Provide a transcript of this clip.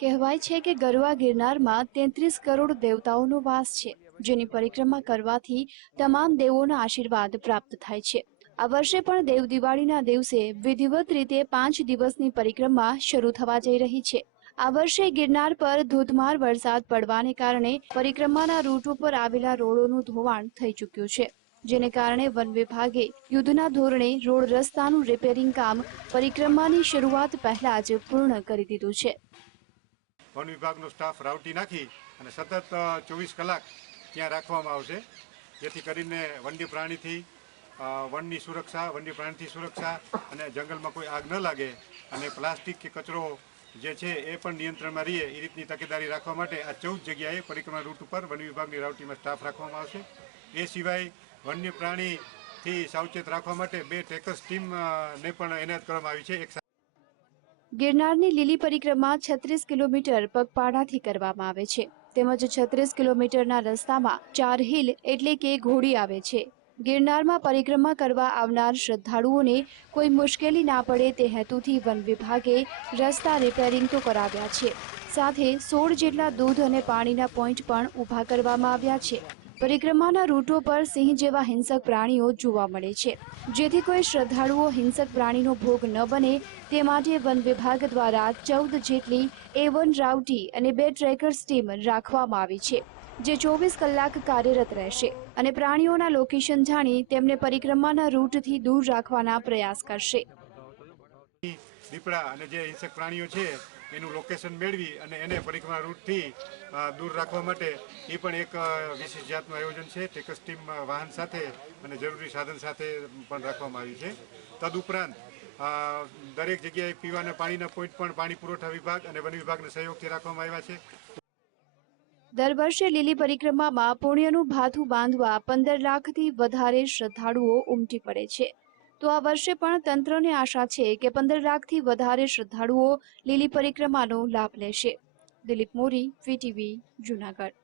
કહેવાય છે કે ગરવા ગિરનારમાં તેત્રીસ કરોડ દેવતાઓનો વાસ છે, જેની પરિક્રમા કરવાથી તમામ દેવોના આશીર્વાદ પ્રાપ્ત થાય છે. આ વર્ષે પણ દેવ દિવાળીના દિવસે વિધિવત રીતે પાંચ દિવસની પરિક્રમા શરૂ થવા જઈ રહી છે. આ વર્ષે ગિરનાર પર ધોધમાર વરસાદ પડવાને કારણે પરિક્રમાના રૂટ ઉપર આવેલા રોડોનું ધોવાણ થઈ ચૂક્યું છે, જેને કારણે વન વિભાગે યુદ્ધના ધોરણે રોડ રસ્તાનું રિપેરિંગ કામ પરિક્રમાની શરૂઆત પહેલા જ પૂર્ણ કરી દીધું છે. વન વિભાગનો સ્ટાફ રાવટી નાખી અને સતત ચોવીસ કલાક ત્યાં રાખવામાં આવશે. જેથી કરીને વન્ય પ્રાણીથી વનની સુરક્ષા, વન્ય પ્રાણીથી સુરક્ષા અને જંગલમાં કોઈ આગ ન લાગે અને પ્લાસ્ટિક કે કચરો જે છે એ પણ નિયંત્રણમાં રહીએ, એ રીતની તકેદારી રાખવા માટે આ ચૌદ જગ્યાએ પરિક્રમા રૂટ ઉપર વન વિભાગની રાવટીમાં સ્ટાફ રાખવામાં આવશે. એ સિવાય વન્ય પ્રાણીથી સાવચેત રાખવા માટે બે ટેકસ ટીમ ને પણ એનાયત કરવામાં આવી છે. એક ગિરનારની લીલી પરિક્રમા છત્રીસ કિલોમીટર પગપાળાથી કરવામાં આવે છે. તેમજ છત્રીસ કિલોમીટરના રસ્તામાં ચાર હિલ એટલે કે ઘોડી આવે છે. ગિરનારમાં પરિક્રમા કરવા આવનાર શ્રદ્ધાળુઓને કોઈ મુશ્કેલી ના પડે તે હેતુથી વન વિભાગે રસ્તા રિપેરિંગ તો કરાવ્યા છે. સાથે સોળ જેટલા દૂધ અને પાણીના પોઈન્ટ પણ ઊભા કરવામાં આવ્યા છે. પરિક્રમાના રૂટો પર સિંહ જેવા હિંસક પ્રાણીઓ જોવા મળે છે. જેથી કોઈ શ્રદ્ધાળુઓ હિંસક પ્રાણીનો ભોગ ન બને, તે માટે વન વિભાગ દ્વારા ચૌદ જેટલી એ વન રાવટી અને બે ટ્રેકર્સ ટીમ રાખવામાં આવી છે, જે ચોવીસ કલાક કાર્યરત રહેશે અને પ્રાણીઓના લોકેશન જાણી તેમને પરિક્રમાના રૂટથી દૂર રાખવાના પ્રયાસ કરશે. દીપડા અને જે હિંસક પ્રાણીઓ છે એનું લોકેશન મેળવી અને એને પરિક્રમા રૂટથી દૂર રાખવા માટે એ પણ એક વિશેષ જાતનું આયોજન છે. ટેકસ ટીમ વાહન સાથે અને જરૂરી સાધન સાથે પણ રાખવામાં આવ્યું છે. તદુપરાંત દરેક જગ્યાએ પીવાના પાણીના પોઈન્ટ પણ પાણી પુરવઠા વિભાગ અને વન વિભાગના સહયોગથી રાખવામાં આવ્યા છે. દર વર્ષે લીલી પરિક્રમામાં પુણ્યનું ભાથું બાંધવા પંદર લાખથી વધારે શ્રદ્ધાળુઓ ઉમટી પડે છે. તો આ વર્ષે પણ તંત્રને આશા છે કે પંદર લાખથી વધારે શ્રદ્ધાળુઓ લીલી પરિક્રમાનો લાભ લેશે. દિલીપ મોરી, વીટીવી, જુનાગઢ.